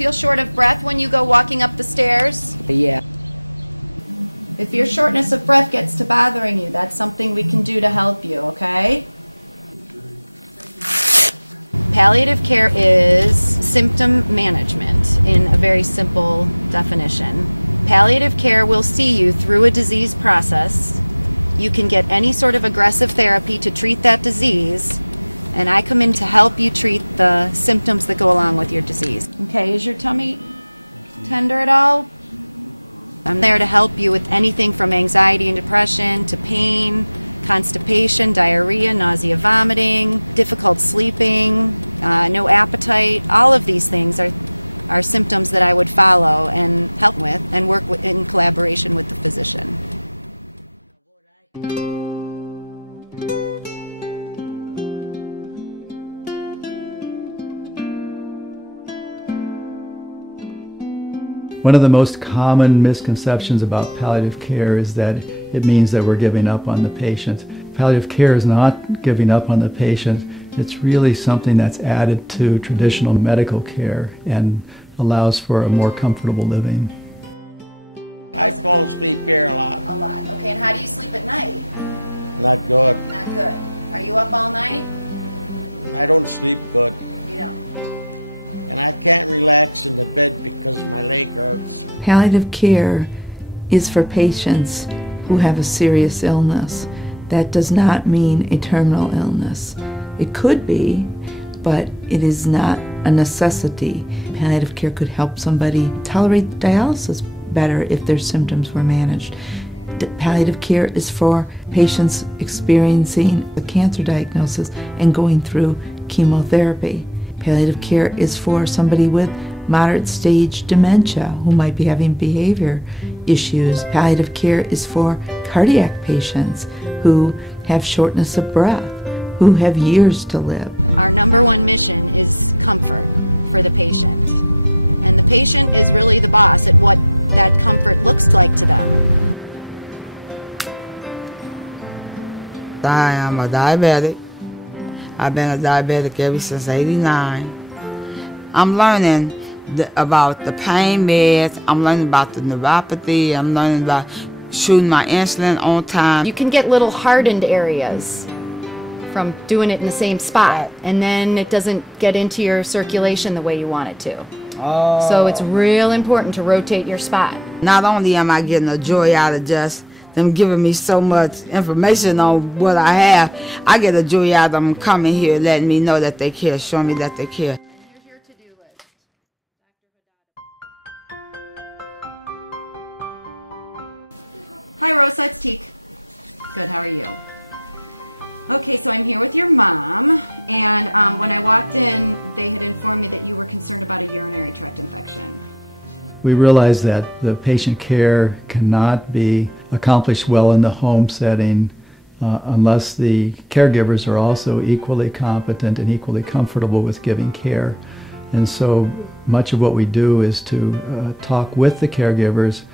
feel short of breath when you go walking up the stairs? Yeah. If your shortness of breath gets to bothering you, that's something we can do to help you, okay? Palliative care is symptom management in a very simple definition. Palliative care will see you through a disease process. You can get any sort of aggressive therapy to treat that disease, and I come in to help you treat the symptoms that go along with your disease. Okay, is your tummy tender at all? I'm there to help you with anything from anxiety and depression to pain, constipation, diarrhea, nausea, vomiting, difficult sleeping, no appetite. All of these things are symptoms that I would follow and help with and work with in collaboration with the physician. One of the most common misconceptions about palliative care is that it means that we're giving up on the patient. Palliative care is not giving up on the patient. It's really something that's added to traditional medical care and allows for a more comfortable living. I fall asleep here a lot. A lot. Okay, and how do you sleep at night? Not good. Not good. Are you up all night? I don't sleep good. You don't. And I can't relax in the bed because my leg hurts. Palliative care is for patients who have a serious illness. That does not mean a terminal illness. It could be, but it is not a necessity. Palliative care could help somebody tolerate dialysis better if their symptoms were managed. Palliative care is for patients experiencing a cancer diagnosis and going through chemotherapy. Palliative care is for somebody with moderate stage dementia who might be having behavior issues. Palliative care is for cardiac patients who have shortness of breath, who have years to live. Our number one mission is comfort for the patient. And the patient is really the boss at what that comfort looks like to them. I am a diabetic. I've been a diabetic ever since '89. I'm learning about the pain meds. I'm learning about the neuropathy. I'm learning about shooting my insulin on time. You can get little hardened areas from doing it in the same spot, and then it doesn't get into your circulation the way you want it to. Oh. So it's real important to rotate your spot. Not only am I getting a joy out of just them giving me so much information on what I have, I get a joy out of them coming here, letting me know that they care, showing me that they care. Here's your to-do list. Hi Rosa, it's Teak. Good, how are you? Okay, so I'm here with your mom, and when I walked in, they had informed me that you were concerned about a urinary tract infection. We realize that the patient care cannot be accomplished well in the home setting unless the caregivers are also equally competent and equally comfortable with giving care. And so much of what we do is to talk with the caregivers,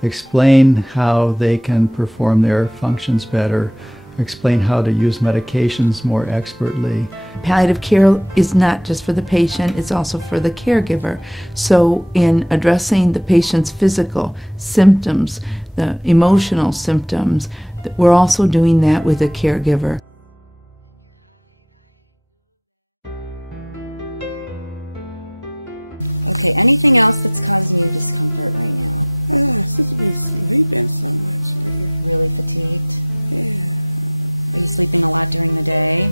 explain how they can perform their functions better, explain how to use medications more expertly. Palliative care is not just for the patient, it's also for the caregiver. So in addressing the patient's physical symptoms, the emotional symptoms, we're also doing that with a caregiver. Okay, anything else that's causing you discomfort right now? I seem to be sleeping so much lately. Really fatigued? Yeah. Are you sleeping a lot during the day?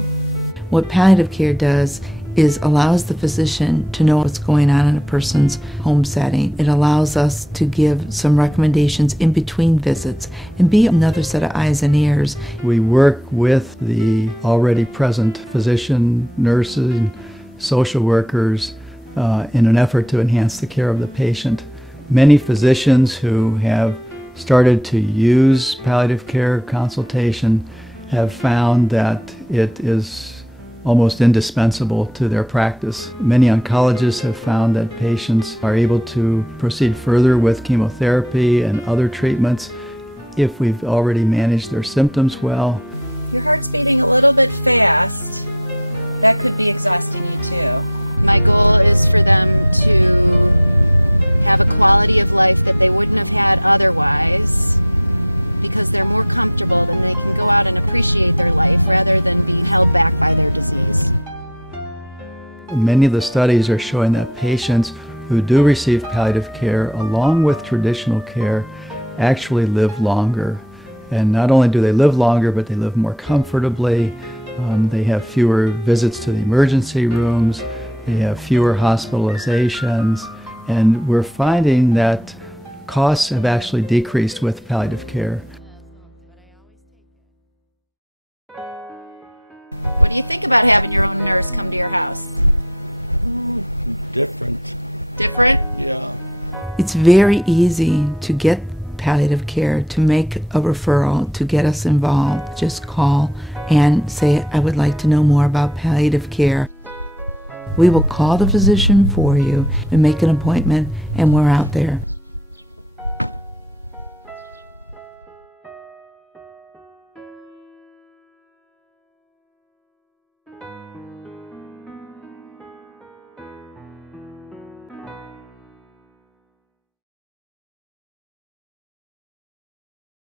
What palliative care does is allows the physician to know what's going on in a person's home setting. It allows us to give some recommendations in between visits and be another set of eyes and ears. We work with the already present physician, nurses, social workers in an effort to enhance the care of the patient. Many physicians who have started to use palliative care consultation have found that it is almost indispensable to their practice. Many oncologists have found that patients are able to proceed further with chemotherapy and other treatments if we've already managed their symptoms well. Your heart's beating a little bit fast. That could be exhausting you too. My goal is for them to have a quality of life that they wouldn't have had otherwise, because they're more comfortable, then they can go out and appreciate their life rather than be held back by their disease. Many of the studies are showing that patients who do receive palliative care, along with traditional care, actually live longer. And not only do they live longer, but they live more comfortably. They have fewer visits to the emergency rooms. They have fewer hospitalizations. And we're finding that costs have actually decreased with palliative care. What do you think about having your own nurse come to your house? Different. Different? Yeah. It's very easy to get palliative care, to make a referral, to get us involved. Just call and say, I would like to know more about palliative care. We will call the physician for you and make an appointment, and we're out there.